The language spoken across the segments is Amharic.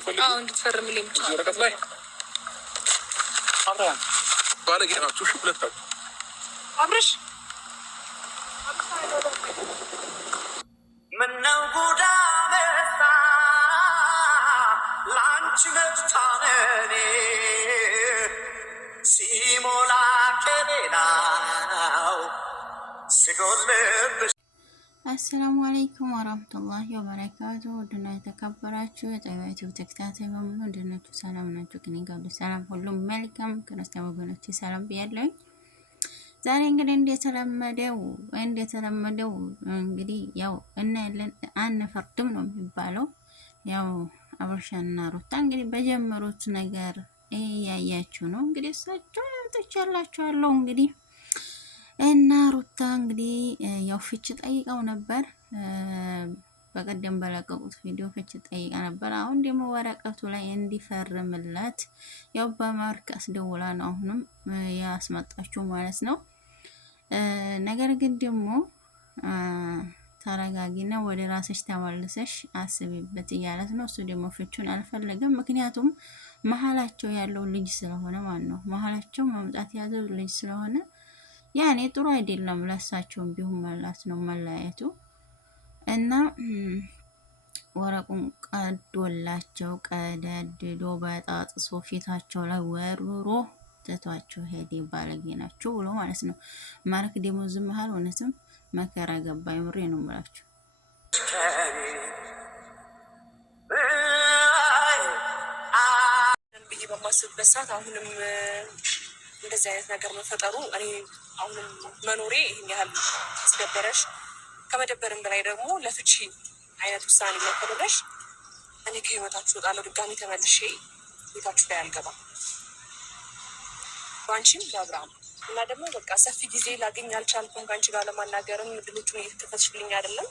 ፈልግ እንድትፈርምልኝ ብቻ ወረቀት ላይ አብረን ባለጌ ናችሁ ሁለታችሁ። አብረሽ ምነው ጉዳ መጣ ላንቺ መታመኔ ሲሞላ ከሌላው ሲጎልብሽ። አሰላሙ አለይኩም ወራህመቱላሂ ወበረካቱ። ወድና የተከበራችሁ የጠይባቱ ተከታታይ በሙሉ እንደናችሁ ሰላም ናችሁ? ከኔ ጋር ሰላም ሁሉም መልካም። ክርስቲያን ወገኖቼ ሰላም ብያለሁ። ዛሬ እንግዲህ እንደተለመደው እንግዲህ ያው እናያለን አንፈርድም ነው የሚባለው። ያው አብርሽና ሩታ እንግዲህ በጀመሩት ነገር እያያችሁ ነው። እንግዲህ እሳቸው ተቻላችኋለሁ እንግዲህ እና ሩታ እንግዲህ ያው ፍች ጠይቀው ነበር። በቀደም በለቀቁት ቪዲዮ ፍች ጠይቃ ነበር። አሁን ደግሞ ወረቀቱ ላይ እንዲፈርምላት ያው በማርከስ ደውላ ነው አሁንም ያስመጣችው ማለት ነው። ነገር ግን ደግሞ ተረጋጊና ወደ ራስሽ ተመልሰሽ አስቢበት እያለት ነው። እሱ ደግሞ ፍቹን አልፈለገም። ምክንያቱም መሀላቸው ያለው ልጅ ስለሆነ ማለት ነው። መሀላቸው መምጣት ያዘው ልጅ ስለሆነ ያኔ ጥሩ አይደለም ለሳቸውም ቢሆን ማለት ነው መለያየቱ። እና ወረቁን ቀዶላቸው ቀደድዶ በጣጥሶ ፊታቸው ላይ ወርውሮ ትቷቸው ሄደ። ባለጌ ናቸው ብሎ ማለት ነው። ማርክ ደግሞ ዝም መሃል እውነትም መከራ ገባ። የምሬ ነው የምላችሁ። ብዬ በማስብበት ሰዓት አሁንም እንደዚህ አይነት ነገር መፈጠሩ እኔ አሁንም መኖሬ ይህን ያህል አስደበረሽ። ከመደበርም በላይ ደግሞ ለፍቺ አይነት ውሳኔ ላይ ከደረሽ እኔ ከህይወታችሁ እወጣለሁ። ድጋሚ ተመልሼ ቤታችሁ ላይ አልገባም፣ በአንቺም በአብርሃም እና ደግሞ በቃ ሰፊ ጊዜ ላገኝ አልቻልኩም ከአንቺ ጋር ለማናገርም ድሎቹን እየተከፈትሽልኝ አይደለም።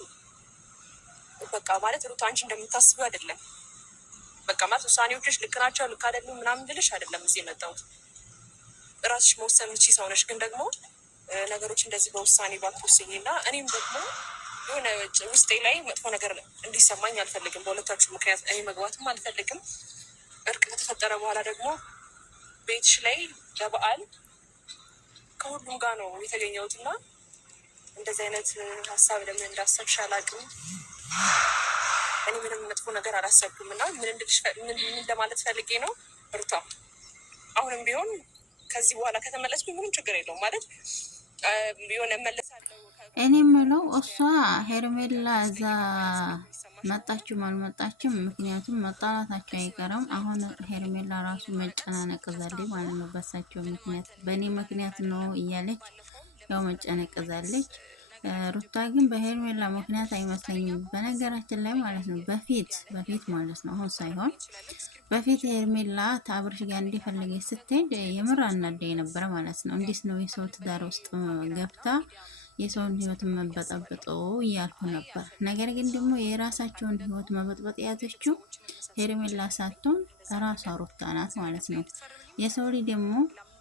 በቃ ማለት ሩታ አንቺ እንደምታስቢው አይደለም። በቃ ማለት ውሳኔዎችሽ ልክ ናቸው ልክ አይደሉም ምናምን ልልሽ አይደለም እዚህ የመጣሁት። ራስሽ መወሰን የምትችይ ሰው ነሽ። ግን ደግሞ ነገሮች እንደዚህ በውሳኔ ባትወስኝ እና እኔም ደግሞ የሆነ ውስጤ ላይ መጥፎ ነገር እንዲሰማኝ አልፈልግም። በሁለታችሁ ምክንያት እኔ መግባትም አልፈልግም። እርቅ ከተፈጠረ በኋላ ደግሞ ቤትሽ ላይ ለበዓል ከሁሉም ጋር ነው የተገኘሁት እና እንደዚህ አይነት ሀሳብ ለምን እንዳሰብሽ አላውቅም። እኔ ምንም መጥፎ ነገር አላሰብኩም እና ምን ለማለት ፈልጌ ነው ሩታ፣ አሁንም ቢሆን ከዚህ በኋላ ከተመለስኩኝ ምንም ችግር የለውም ማለት የሆነ መለሳለሁ። እኔ የምለው እሷ ሄርሜላ እዛ መጣችም አልመጣችም፣ ምክንያቱም መጣላታቸው አይቀርም። አሁን ሄርሜላ ራሱ መጨናነቅ ዛለች ማለት ነው። በሳቸው ምክንያት በእኔ ምክንያት ነው እያለች ያው መጨነቅ ዛለች። ሩታ ግን በሄርሜላ ምክንያት አይመስለኝም በነገራችን ላይ ማለት ነው። በፊት ማለት ነው አሁን ሳይሆን በፊት ሄርሜላ ታብርሽ ጋር እንዲፈልገች ስትሄድ የምር አናደ የነበረ ማለት ነው። እንዴት ነው የሰው ትዳር ውስጥ ገብታ የሰውን ህይወት መበጠበጠው እያልኩ ነበር። ነገር ግን ደግሞ የራሳቸውን ህይወት መበጥበጥ የያዘችው ሄርሜላ ሳትሆን ራሷ ሩታ ናት ማለት ነው። የሰው ልጅ ደግሞ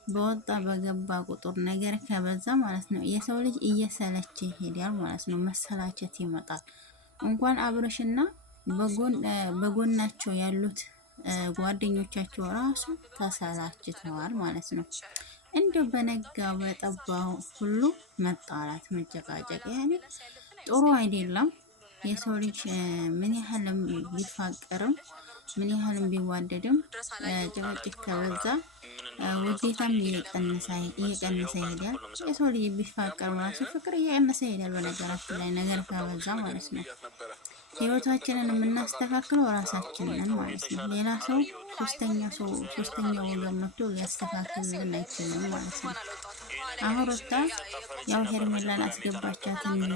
በወጣ በገባ ቁጥር ነገር ከበዛ ማለት ነው የሰው ልጅ እየሰለቸ ይሄዳል ማለት ነው። መሰላቸት ይመጣል። እንኳን አብርሽና በጎናቸው ያሉት ጓደኞቻቸው ራሱ ተሰላችተዋል ማለት ነው። እንደው በነጋ በጠባው ሁሉ መጣላት መጨቃጨቅ ያኔ ጥሩ አይደለም። የሰው ልጅ ምን ያህልም ቢፋቀርም ምን ያህልም ቢዋደድም ጭቅጭቅ ከበዛ ውዴታም እየቀነሰ ይሄዳል። የሰው ልጅ ቢፋቀር ማለት ፍቅር እየቀነሰ ይሄዳል። በነገራችን ላይ ነገር ከበዛ ማለት ነው ህይወታችንን የምናስተካክለው ራሳችንን ማለት ነው። ሌላ ሰው ሶስተኛ ወገን መጥቶ ሊያስተካክልልን አይችልም ማለት ነው። አሁን ሩታ ያው ሄርሜላን አስገባቻት እንጂ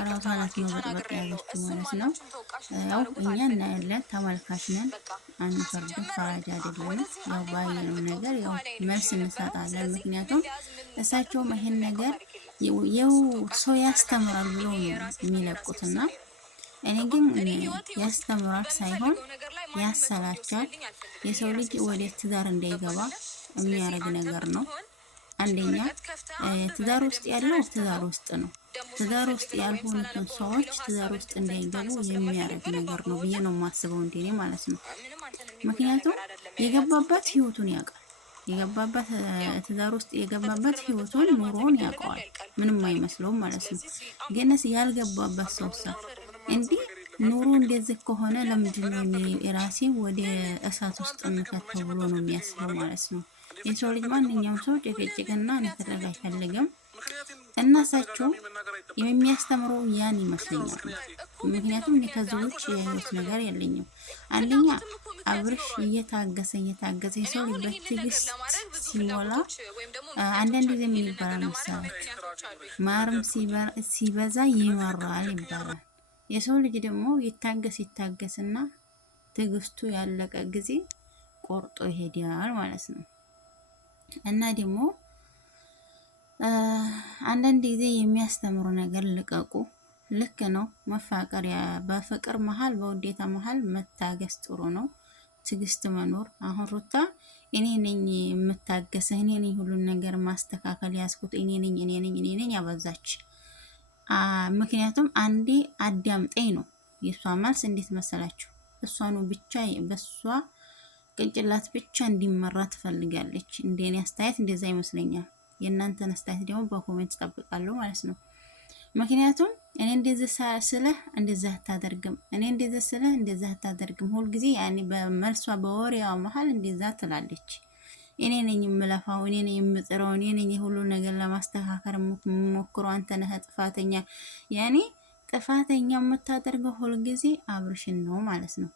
ራሷ ናት መበጥበጥ ያዘችው ማለት ነው። ያው እኛ እናያለን፣ ተመልካች ነን፣ አንፈርድም፣ ፈራጅ አይደለንም። ያው ባየነው ነገር ያው መልስ እንሰጣለን። ምክንያቱም እሳቸውም ይሄን ነገር ያው ሰው ያስተምራል ብሎ ነው የሚለቁትና እኔ ግን ያስተምራል ሳይሆን ያሰላቻል። የሰው ልጅ ወደ ትዳር እንዳይገባ የሚያደርግ ነገር ነው። አንደኛ ትዳር ውስጥ ያለው ትዳር ውስጥ ነው። ትዳር ውስጥ ያልሆኑትን ሰዎች ትዳር ውስጥ እንዳይገቡ የሚያደርግ ነገር ነው ብዬ ነው የማስበው እንደኔ ማለት ነው። ምክንያቱም የገባባት ህይወቱን ያውቃል። የገባበት ትዳር ውስጥ የገባበት ህይወቱን ኑሮውን ያውቀዋል። ምንም አይመስለውም ማለት ነው። ግንስ ያልገባበት ሰውሳ እንዲህ ኑሮ እንደዚህ ከሆነ ለምንድነው እኔ ራሴ ወደ እሳት ውስጥ እንከተው ብሎ ነው የሚያስበው ማለት ነው። የሰው ልጅ ማንኛውም ሰው ጭቅጭቅና ንትርክ አይፈልግም። እናሳቸው የሚያስተምረው ያን ይመስለኛል። ምክንያቱም እኔ ከዚህ ውጭ ያየሁት ነገር የለኝም። አንደኛ አብርሽ እየታገሰ ሰው በትዕግስት ሲሞላ አንዳንድ ጊዜ ምን ይባላል መሰላችሁ? ማርም ሲበዛ ይመራል ይባላል። የሰው ልጅ ደግሞ ይታገስና ትዕግስቱ ያለቀ ጊዜ ቆርጦ ይሄዳል ማለት ነው። እና ደግሞ አንዳንድ ጊዜ የሚያስተምሩ ነገር ልቀቁ። ልክ ነው። መፋቀር በፍቅር መሀል በውዴታ መሀል መታገስ ጥሩ ነው። ትዕግስት መኖር። አሁን ሩታ እኔ ነኝ የምታገስህ፣ እኔ ነኝ ሁሉን ነገር ማስተካከል ያስኩት፣ እኔ ነኝ ያበዛች። ምክንያቱም አንዴ አዳምጠኝ ነው የእሷ መልስ። እንዴት መሰላችሁ? እሷኑ ብቻ በሷ ቅንጭላት ብቻ እንዲመራ ትፈልጋለች። እንደኔ አስተያየት እንደዛ ይመስለኛል። የእናንተን አስተያየት ደግሞ በኮሜንት ጠብቃለሁ ማለት ነው። ምክንያቱም እኔ እንደዚህ ስልህ እንደዛ አታደርግም፣ እኔ እንደዚህ ስልህ እንደዛ አታደርግም። ሁል ጊዜ ያኔ በመልሷ በወሬዋ መሀል እንደዛ ትላለች። እኔ ነኝ የምለፋው፣ እኔ ነኝ የምጥረው፣ እኔ ነኝ የሁሉ ነገር ለማስተካከል የምሞክረው፣ አንተ ነህ ጥፋተኛ። ያኔ ጥፋተኛ የምታደርገው ሁል ጊዜ አብርሽን ነው ማለት ነው።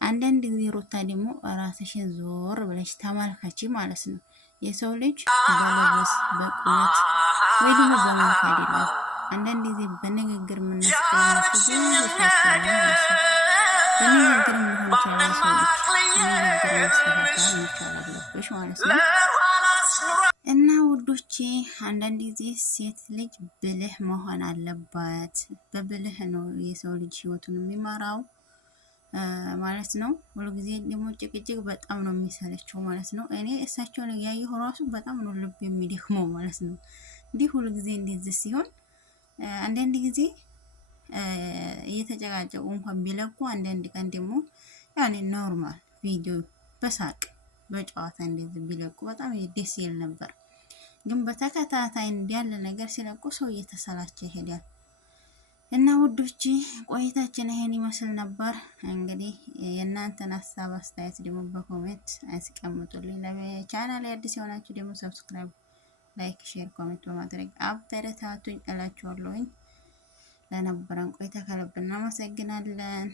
አንዳንድ ጊዜ ሩታ ደግሞ ራስሽን ዞር ብለሽ ተመልከቺ ማለት ነው። የሰው ልጅ በለበስ በቁመት ወይ ደግሞ በመልክ አይደለም። አንዳንድ ጊዜ በንግግር የምናስቀይማቸው ብዙ ሰዎች ማለት ነው። በንግግር ሊሆን ይችላል። ሰው ልጅ ንግግር ማስተካከል መቻል አለብሽ ማለት ነው። እና ውዶቼ አንዳንድ ጊዜ ሴት ልጅ ብልህ መሆን አለባት። በብልህ ነው የሰው ልጅ ህይወቱን የሚመራው ማለት ነው። ሁሉ ጊዜ ደግሞ ጭቅጭቅ በጣም ነው የሚሰለቸው ማለት ነው። እኔ እሳቸውን ያየሁ ራሱ በጣም ነው ልብ የሚደክመው ማለት ነው። እንዲህ ሁሉ ጊዜ እንደዚህ ሲሆን አንዳንድ ጊዜ እየተጨቃጨቁ እንኳን ቢለቁ አንዳንድ ቀን ደግሞ ያኔ ኖርማል ቪዲዮ በሳቅ በጨዋታ እንደዚህ ቢለቁ በጣም ደስ ይል ነበር። ግን በተከታታይ እንዲያለ ነገር ሲለቁ ሰው እየተሰላቸ ይሄዳል። እና ውዶች ቆይታችን ይሄን ይመስል ነበር። እንግዲህ የእናንተን ሀሳብ አስተያየት ደግሞ በኮሜንት አስቀምጡልኝ። ለቻናል አዲስ የሆናችሁ ደግሞ ሰብስክራይብ፣ ላይክ፣ ሼር፣ ኮሜንት በማድረግ አበረታቱኝ እላችኋለሁኝ። ለነበረን ቆይታ ከልብ እናመሰግናለን።